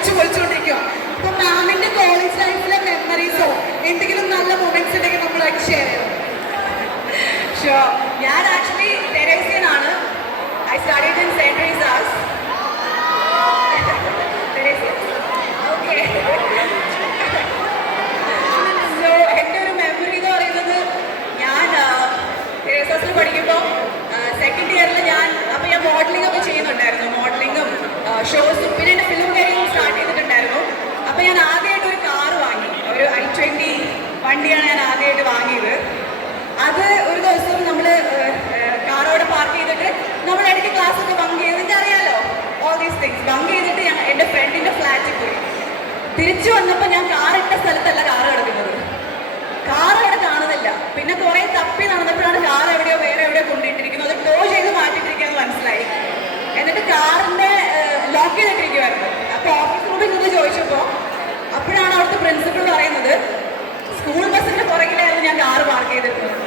അടിച്ചു പൊളിച്ചുകൊണ്ടിരിക്കുക അപ്പൊ മാമിന്റെ കോളേജ് ലൈഫിലെ മെമ്മറീസോ എന്തെങ്കിലും നല്ല മൊമെന്റ്സ് ഉണ്ടെങ്കിൽ നമ്മളായിട്ട് ഷെയർ ചെയ്യണം. Sure. ഞാൻ ആക്ച്വലി തെരേസ്യൻ ആണ് I start in saint Teresa's എന്റെ ഒരു മെമ്മറി എന്ന് പറയുന്നത് ഞാൻ തെരേസാസിൽ പഠിക്കുമ്പോൾ സെക്കൻഡ് ഇയറിൽ ഞാൻ അപ്പോൾ ഞാൻ മോഡലിംഗ് ഒക്കെ ചെയ്യുന്നുണ്ടായിരുന്നു. മോഡലിങ്ങും ഷോസും പിന്നെ എന്റെ ഫിലിം കരിയറും സ്റ്റാർട്ട് ചെയ്തിട്ടുണ്ടായിരുന്നു അപ്പോൾ ഞാൻ ആദ്യമായിട്ട് ഒരു കാർ വാങ്ങി ഒരു ഐ ട്വന്റി വണ്ടിയാണ് ഞാൻ ആദ്യമായിട്ട് വാങ്ങിയത്. അത് ഒരു ദിവസം നമ്മൾ കാറോടെ പാർക്ക് ചെയ്തിട്ട് നമ്മൾ ഇടയ്ക്ക് ക്ലാസ്സൊക്കെ ബങ്ക് ചെയ്തിട്ട് അറിയാലോ ഓൾ ദീസ് തിങ്സ് ബങ്ക് ചെയ്തിട്ട് ഞാൻ എന്റെ ഫ്രണ്ടിന്റെ ഫ്ലാറ്റിൽ പോയി. തിരിച്ചു വന്നപ്പോൾ ഞാൻ കാറിട്ട സ്ഥലത്തല്ല കാർ കിടക്കുന്നത്. കാർ അവിടെ കാണുന്നില്ല. പിന്നെ കുറേ തപ്പി നടന്നപ്പോഴാണ് കാർ എവിടെയോ വേറെ എവിടെയോ കൊണ്ടിട്ടിരിക്കുന്നത് അത് ടോ ചെയ്ത് മാറ്റിട്ടിരിക്കുകയെന്ന് മനസ്സിലായി. എന്നിട്ട് കാറിന്റെ ലോക്ക് ചെയ്തിട്ടിരിക്കുമായിരുന്നു marketing